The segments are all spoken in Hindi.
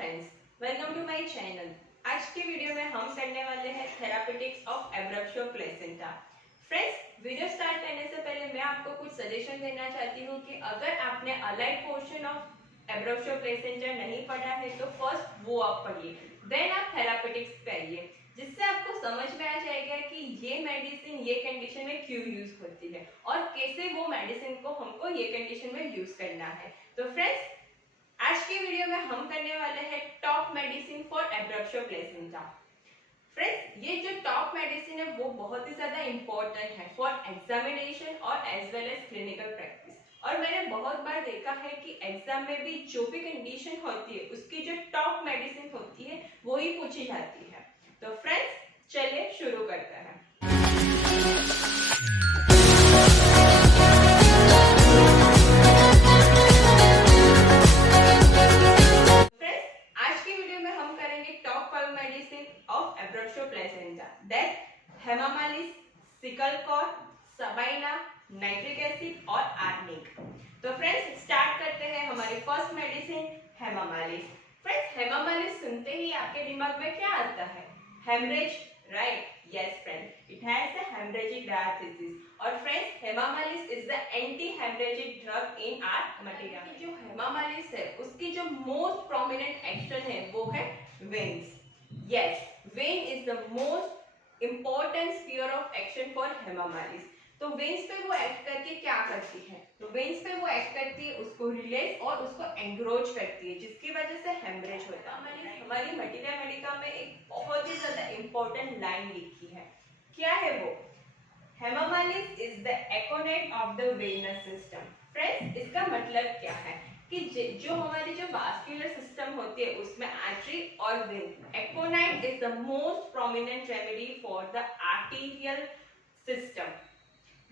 Friends, welcome to my channel. आज के वीडियो में हम करने वाले हैं therapeutics of abruptio placenta. Friends, video start करने से पहले मैं आपको कुछ सजेशन देना चाहती हूँ कि अगर आपने allied portion of abruptio placenta नहीं पढ़ा है तो फर्स्ट वो आप पढ़िए, देन आप थेरापेटिक्स पे आइए, जिससे आपको समझ में आ जाएगा कि ये मेडिसिन ये कंडीशन में क्यों यूज होती है और कैसे वो मेडिसिन को हमको ये कंडीशन में यूज करना है। तो फ्रेंड्स, आज की वीडियो में हम करने वाले हैं top medicine for abruptio placenta. Friends, ये जो टॉप मेडिसिन है वो बहुत ही ज्यादा इंपॉर्टेंट है फॉर एग्जामिनेशन और as well as clinical practice. और मैंने बहुत बार देखा है कि एग्जाम में भी जो भी कंडीशन होती है उसकी जो टॉप मेडिसिन होती है वो ही पूछी जाती है। तो फ्रेंड्स, चलिए शुरू करते हैं। Hamamelis, secale cor, sabina, nitric acid और आर्निक। तो फ्रेंड्स, स्टार्ट करते हैं हमारी first medicine Hamamelis. Friends, Hamamelis सुनते ही आपके दिमाग में क्या आता है? Haemorrhage, right? Yes friends, it has a haemorrhagic diathesis. और friends, Hamamelis is the anti haemorrhagic drug in our material. जो हेमामालिस है उसकी जो मोस्ट प्रोमिनेंट एक्शन है वो है veins. Yes, vein is the most important sphere of action for Hamamelis. तो वेन्स पे वो एक्ट करके क्या करती है? तो वेन्स पे वो एक्ट करती है, उसको रिलीज और उसको एंग्रोच करती है, जिसकी वजह से हेमरेज होता है। हमारी मटेरिया मेडिका में एक बहुत ही ज्यादा इंपॉर्टेंट लाइन लिखी है, क्या है वो? Hamamelis is the aconite of the venous system. Friends, इसका मतलब क्या है कि जो हमारी जो वास्कुलर सिस्टम होती है उसमें आर्टरी और vein, aconite is the most prominent remedy for the arterial system.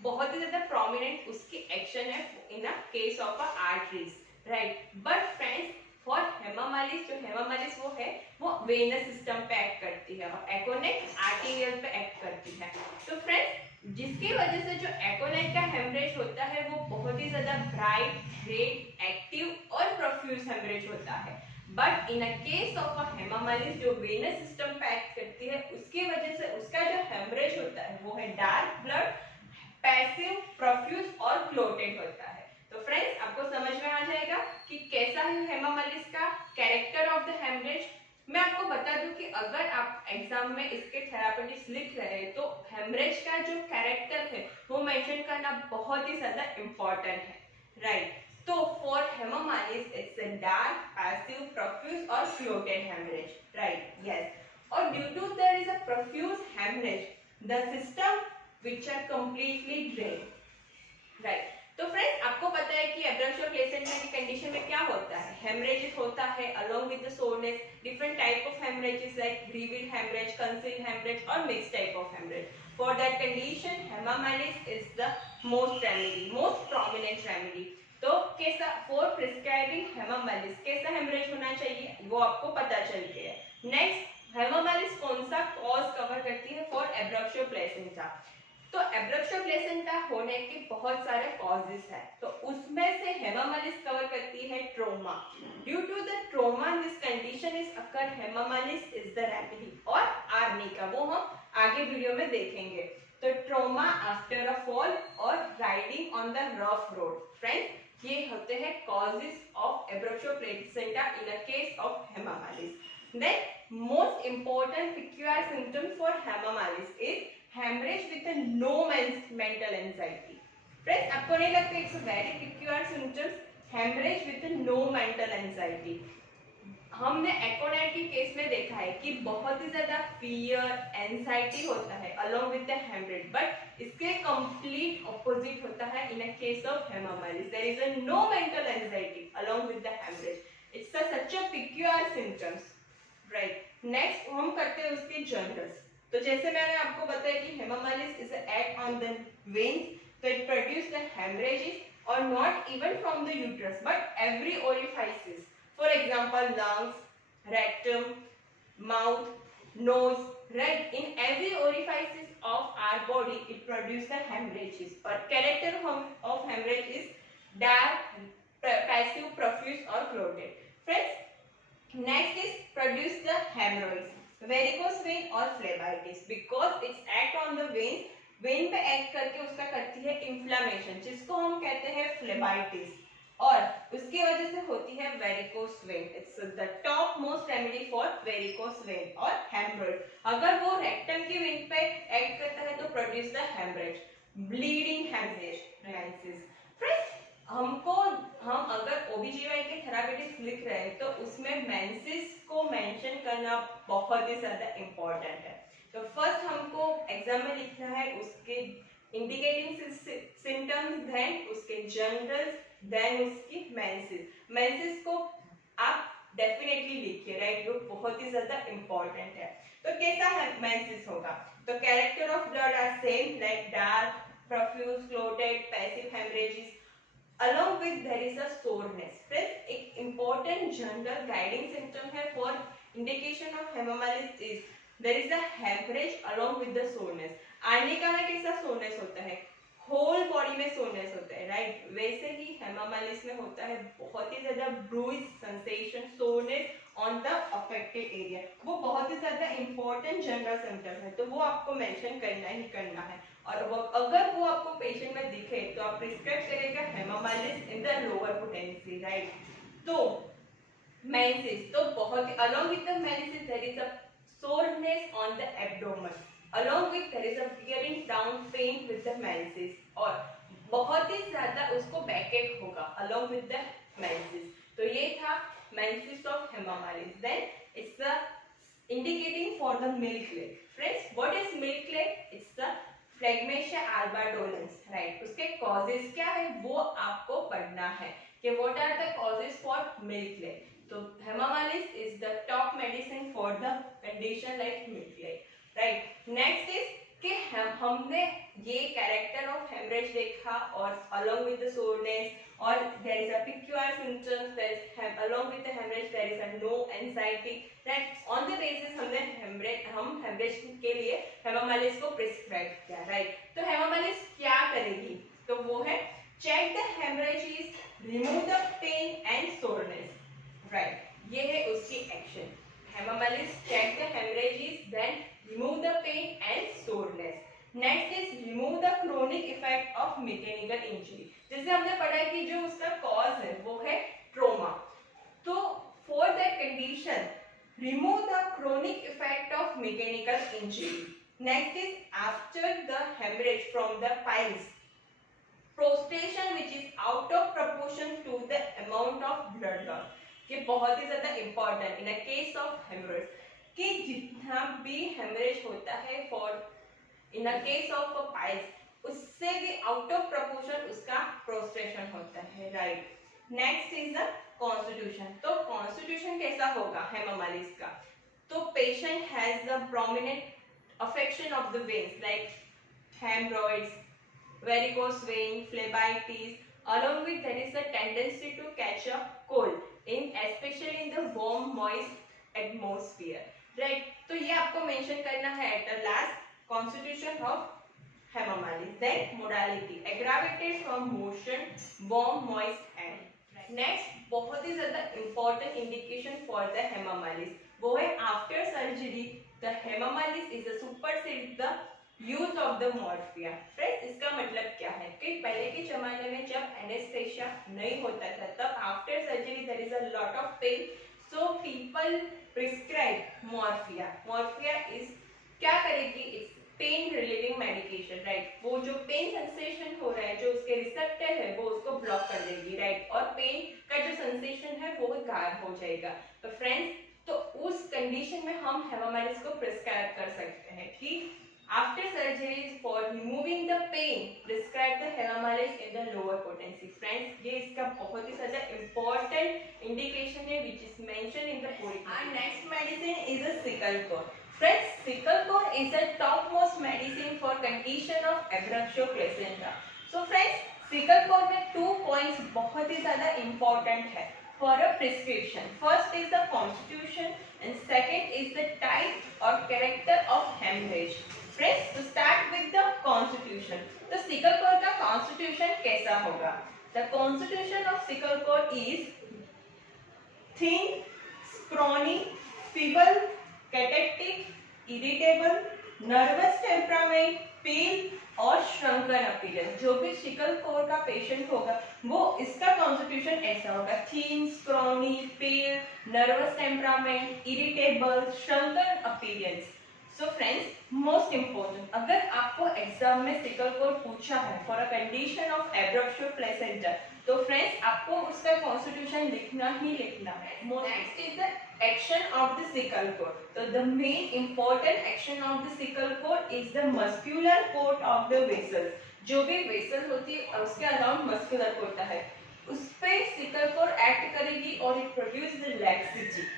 बहुत ही ज्यादा प्रोमिनेंट उसकी एक्शन है in a case of a arteries, right? But friends, for Hamamelis, जो हेमामालिस वो है वो वेनस सिस्टम पे एक्ट करती है और एकोनेट आर्टेरियल पे एक्ट करती है। तो फ्रेंड्स, जिसकी वजह से जो एकोनाइट का हेमरेज होता है वो बहुत ही ज्यादा ब्राइट, रेड, एक्टिव और प्रोफ्यूज हेमरेज होता है। But in a case of a Hamamelis जो वेनस सिस्टम पे एक्ट करती है उसकी वजह से उसका जो हेमरेज होता है वो है डार्क ब्लड, पैसिव, प्रोफ्यूज और क्लोटेड होता है। तो फ्रेंड्स, आपको समझ में आ जाएगा कि कैसा है हेमामालिस का कैरेक्टर ऑफ द हेमरेज। मैं आपको बता दूं कि अगर आप एग्जाम में इसके थेरापेटिक्स लिख रहे हैं तो हेमरेज का जो कैरेक्टर है वो मेंशन करना बहुत ही ज्यादा इंपॉर्टेंट है, राइट? तो for Hamamelis it's a dark, passive, profuse और क्लोटेड हेमरेज, राइट? यस। और due to there is a profuse haemorrhage, the system which are completely drained, right? तो फ्रेंड्स, आपको पता है कि एब्रप्शो प्लेसेंटा की कंडीशन में क्या होता है? हेमरेजेस होता है along with the soreness, different type of haemorrhages like gravid haemorrhage, concealed haemorrhage और mix type of haemorrhage. For that condition Hamamelis is the most remedy, most prominent remedy. तो कैसा फॉर प्रिस्क्राइबिंग हेमामालिस कैसा हेमरेज होना चाहिए वो आपको पता चल गया है। नेक्स्ट, हेमामालिस कौन सा कॉज कवर करती है फॉर एब्रप्शो प्लेसेंटा? तो एब्रप्शो प्लेसेंटा होने के बहुत सारे कॉजेस हैं, तो उसमें से हेमामालिस कवर करती है trauma. Due to the trauma this condition is occur, Hamamelis is the remedy. और आर्निका वो हम आगे वीडियो में देखेंगे। तो ट्रोमा आफ्टर अ फॉल और riding on the rough road, friends, ये होते हैं causes of abruptio placenta in a case of Hamamelis. Then most important peculiar symptom for hemamalis is hemorrhage with a no mental anxiety. Friends, आपको नहीं लगता it's very peculiar symptoms? hemorrhage with a no mental anxiety। हमने एकोनाइट के केस में देखा है कि बहुत ही ज्यादा फियर, एंजाइटी होता है along with the haemorrhage, but इसके कंप्लीट ऑपोजिट होता है in a case of Hamamelis. There is a no mental anxiety along with the haemorrhage. It's such a peculiar symptoms, right? Next हम करते हैं उसके जर्नल्स। तो जैसे मैंने आपको बताया कि Hamamelis is act on the veins, तो इट प्रोड्यूस द हेमरेजेस और not even from the uterus but every orifices, for example lungs, rectum, mouth, nose, right? In every orifices of our body it produce the haemorrhages. और character of haemorrhage is dark, passive, profuse और clotted. Friends, Next is produce the hemorrhoids, varicose vein और phlebitis, because it's act on the vein, when पे एक्ट करके उसका करती है इन्फ्लामेशन, जिसको हम कहते हैं phlebitis, और उसकी वजह से होती है varicose when. It's the top most remedy for varicose when और हेमरेज. अगर वो रेक्टम की वेन पे एक्ट करता है तो produce the haemorrhage, bleeding haemorrhage, menses. Friends, हम अगर ओबीजीवाई के थेरापेटिक्स लिख रहे हैं तो उसमें मेंसेस को मेंशन करना बहुत ही ज्यादा इंपॉर्टेंट है. तो फर्स्ट हमको एग्जाम में लिखना है उसके इंडिकेटिंग सिम्टम्स, देन उसके जनरल्स, देन उसकी मेंसेस. मेंसेस को आप डेफिनेटली लिखिए, राइट, वो बहुत ही ज्यादा इंपॉर्टेंट है. तो कैसा है मेंसेस होगा? तो character of blood are same, like dark, profuse, clotted, passive haemorrhages. Along with there is a soreness. Friends, एक important general guiding symptom है for indication of hemoptysis is there is a hemorrhage along with the soreness. Arnica में कैसा soreness होता है? होल बॉडी में सोरनेस होता है, राइट. वैसे ही हेमामालिस में होता है बहुत ही ज्यादा bruise sensation, soreness on the affected area. वो बहुत ही ज्यादा इंपॉर्टेंट जनरल सिम्टम है, तो वो आपको मेंशन करना ही करना है. और अगर वो आपको पेशेंट में दिखे तो आप प्रिस्क्राइब करेगा Hamamelis in the lower potency, right. तो मेंसेस तो बहुत along with the menses there is a soreness on the abdomen, along with there is a bearing down pain with the menses, और बहुत ही ज्यादा उसको बैकएक होगा along with the menses. तो ये था menses of hemoptysis. Then it's the indicating for the milk leg. Friends, what is milk leg? It's the phlegmatia albadolens, right. उसके causes क्या है वो आपको पढ़ना है कि what are the causes for milk leg. तो Hamamelis is the top medicine for the condition like milk leg, right. Next is कि हमने ये कैरेक्टर ऑफ हेमरेज देखा और अलोंग विद द सोरनेस, और there is a peculiar symptoms, there is along with the haemorrhage there is a no anxiety, right. On the basis हम हेमरेज के लिए हेमामालिस को प्रिस्क्राइब किया, राइट. तो हेमामालिस क्या करेगी? तो वो है check the haemorrhages, remove the pain and soreness, right. ये है उसकी action. Hamamelis check the haemorrhages, then remove the pain and soreness. Next is remove the chronic effect of mechanical injury. जैसे हमने पढ़ा कि जो उसका कॉज है वो है ट्रोमा, तो for that condition remove the chronic effect of mechanical injury. Next is after the haemorrhage from the piles, prostration which is out of proportion to the amount of blood loss. ये बहुत ही ज्यादा important in a case of haemorrhage, कि जितना भी हेमरेज होता है for in a case of piles उससे भी आउट ऑफ प्रोपोर्शन उसका प्रोस्ट्रेशन होता है, right. Next is the constitution. तो कॉन्स्टिट्यूशन कैसा होगा हेमामालिस का? तो patient has the prominent affection of the veins like haemorrhoids, varicose vein, phlebitis, along with there is a tendency to catch a cold especially in the warm moist atmosphere, right. तो ये आपको मेंशन करना है at the last. constitution of hemolysis, then modality aggravated from motion, warm moist and. next बहुत ही ज्यादा important indication for the hemolysis, वो है after surgery the hemolysis is a supersedes the use of the morphia. Friends, इसका मतलब क्या है कि पहले के जमाने में जब एनेस्थेसिया नहीं होता था तब after surgery there is a lot of pain, so people prescribe morphia. Morphia is क्या करेगी? It's pain relieving medication, right. वो जो पेन सेंसेशन हो रहा है, जो उसके रिसेप्टर है वो उसको ब्लॉक कर देगी, राइट, और पेन का जो सेंसेशन है वो गायब हो जाएगा. तो फ्रेंड्स, तो उस कंडीशन में हम हेमामालिस को प्रिस्क्राइब कर सकते हैं कि after surgery for removing the pain prescribe the hemolysis in the lower potency. friends, ये इसका बहुत ही ज्यादा important indication है which is mentioned in the Puric. Our next medicine is a sickle cord. friends, sickle cord is a topmost medicine for condition of abruptio placenta. so friends, sickle cord में 2 points बहुत ही ज्यादा important है for a prescription. first is the constitution and second is the type or character of hemorrhage. Friends, to start with the constitution. तो sickle cord का constitution कैसा होगा? The constitution of sickle cord is thin, scrawny, feeble, catectic, irritable, nervous temperament, pale और shrunken appearance। जो भी सिकल कोर का पेशेंट होगा वो इसका कॉन्स्टिट्यूशन ऐसा होगा, thin, scrawny, pale, nervous temperament, irritable, shrunken appearance। So friends, most important, अगर आपको एग्जाम में सिकल कोर पूछा है for a condition of abruption placenta, तो फ्रेंड्स आपको उसका कॉन्स्टिट्यूशन लिखना ही लिखना है। Next is the action of the sickle core. तो the main important action of the sickle core is the muscular coat of the vessel. जो भी वेसल होती है उसके अराउंड मस्क्यूलर कोट है, उस पे सिकल कोर एक्ट करेगी और it produce the laxity.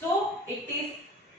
So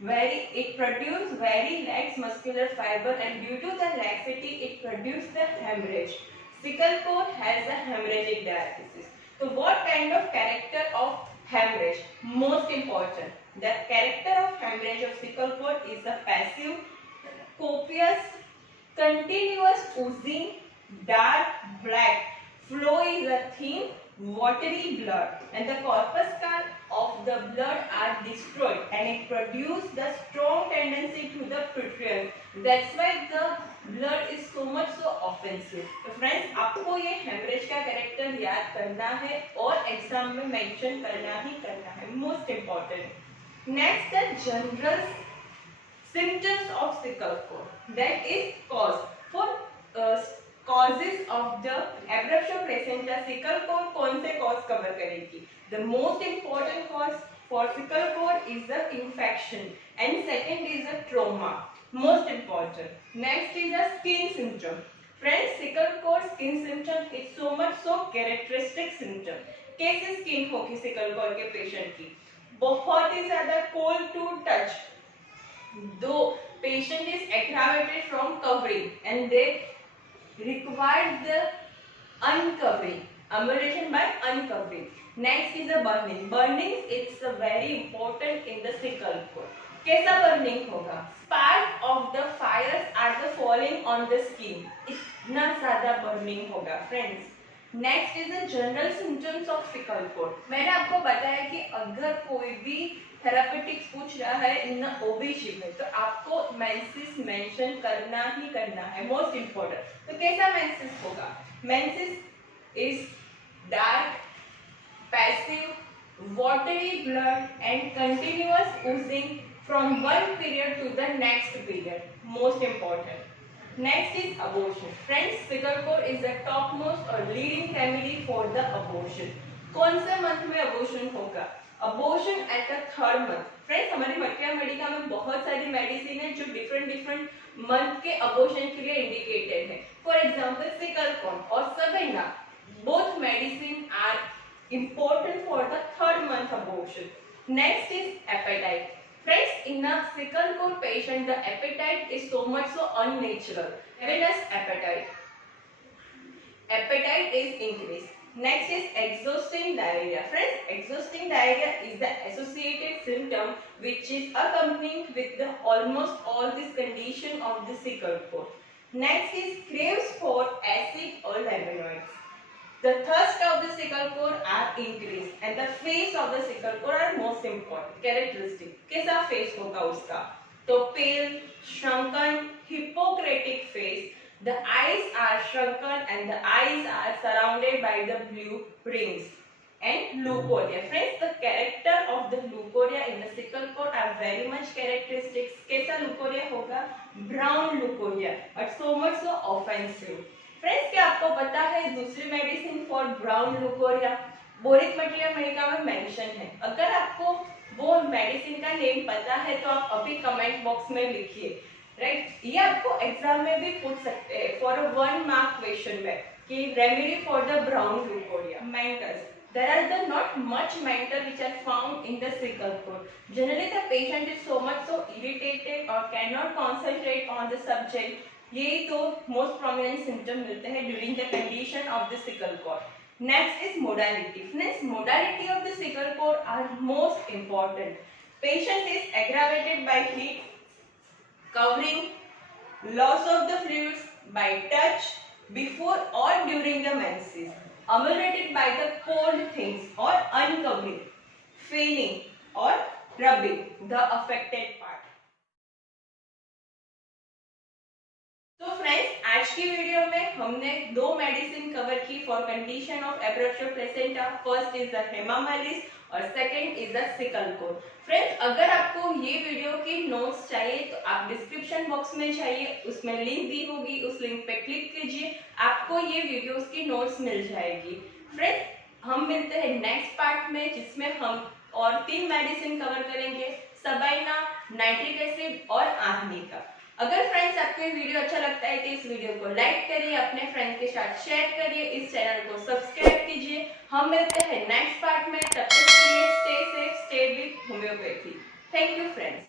it produce very lax muscular fiber, and due to the laxity it produce the hemorrhage. Sickle cord has a hemorrhagic diathesis. So what kind of character of hemorrhage? Most important, the character of hemorrhage of sickle cord is the passive, copious, continuous oozing, dark black flow is a thin watery blood, and the corpuscle of the blood are destroyed, and it produce the strong tendency to the protrusion. That's why the blood is so much so offensive. तो फ्रेंड्स, आपको ये हेमरेज का कैरेक्टर याद करना है और एग्जाम में मेंशन करना ही करना है, most important. Next, the general symptoms of sickle cord, that is cause for causes of the abruption placenta। sickle cord कौन से cause cover करेगी? The most important cause for sickle cord is the infection, and second is the trauma, most important। Next is the skin symptom। Friends, sickle cord skin symptom is so much so characteristic symptom। कैसे स्किन होगी सिकल कोर के पेशेंट की? बहुत ही ज्यादा cold to touch, though patient is aggravated from covering and they required the uncovering, amelioration by uncovering। Next is the burning। burning it's very important in the sickle cord। कैसा burning होगा? spark of the fires are the falling on the skin, इतना ज्यादा burning होगा friends. Next is the general symptoms of sickle cord। मैंने आपको बताया कि अगर कोई भी थेरापेटिक्स पूछ रहा है इन ओबीसी में, तो आपको मेंसेस मेंशन करना ही करना है, मोस्ट इंपॉर्टेंट। तो कैसा मेंसेस होगा? Menses is dark, passive, watery blood and continuous oozing from one period to the next period, most important। Next is abortion। Friends, sickle cord is the topmost or leading family for the abortion। कौन से मंथ में abortion होगा? abortion at the third month। Friends, हमारी मटिया मेडिका में बहुत सारी मेडिसिन है जो डिफरेंट मंथ के abortion के लिए इंडिकेटेड है। फॉर एग्जाम्पल sickle cord और सबेना, both medicine are important for the third month abortion। Next is appetite। Friends, in a sickle cord patient, the appetite is so much so unnatural, ravenous appetite। Appetite is increased। Next is exhausting diarrhea। Friends, exhausting diarrhea is the associated symptom which is accompanied with the almost all this condition of the sickle cord। Next is craves for acid or lemanoids। The thirst of the sickle cord are increased and the face of the sickle cord are most important characteristic। कैसा face होगा उसका? तो pale, shrunken, Hippocratic face। The eyes are shrunken and the eyes are surrounded by the blue rings and leucorrhea। Friends, the character of the leucorrhea in the sickle cord are very much characteristics। कैसा leucorrhea होगा? Brown leucorrhea, but so much so offensive। Friends, क्या आपको पता है दूसरी medicine for brown leucorrhoea boric material Medica में मेंशन है? अगर आपको वो मेडिसिन का नेम पता है तो आप अभी कमेंट बॉक्स में लिखिए, राइट। ये आपको एग्जाम में भी पूछ सकते हैं फॉर अ 1 मार्क क्वेश्चन में कि remedy for the brown leucorrhoea. Mentals, there are the not much mental which are found in the sickle cord। generally the patient is so much so irritated or cannot concentrate on the subject। यही तो मोस्ट प्रोमिनेंट सिम्टम मिलते हैं during the condition of the Secale cord। Next is modality. Friends, modality of the Secale cord are most important. Patient is aggravated by heat, covering, loss of the fluids by touch before or during the menses, ameliorated by the cold things or uncovering, feigning or the affected part. तो फ्रेंड्स आज की वीडियो में हमने दो मेडिसिन कवर की for condition of abruption placenta. First is the Hamamelis और second is the sickle cor. Friends अगर आपको ये वीडियो की नोट्स चाहिए तो आप डिस्क्रिप्शन बॉक्स में जाइए, उसमें लिंक दी होगी, उस लिंक पे क्लिक कीजिए, आपको ये वीडियोस की नोट्स मिल जाएगी. फ्रेंड्स हम मिलते हैं नेक्स्ट पार्ट में जिसमें हम और 3 मेडिसिन कवर करेंगे, सबाइना, नाइट्रिक एसिड और आर्निका. अगर फ्रेंड्स आपको ये वीडियो अच्छा लगता है तो इस वीडियो को लाइक करिए, अपने फ्रेंड्स के साथ शेयर करिए, इस चैनल को सब्सक्राइब कीजिए. हम मिलते हैं नेक्स्ट पार्ट में, तब तक के लिए stay safe, stay with homeopathy. Thank you friends.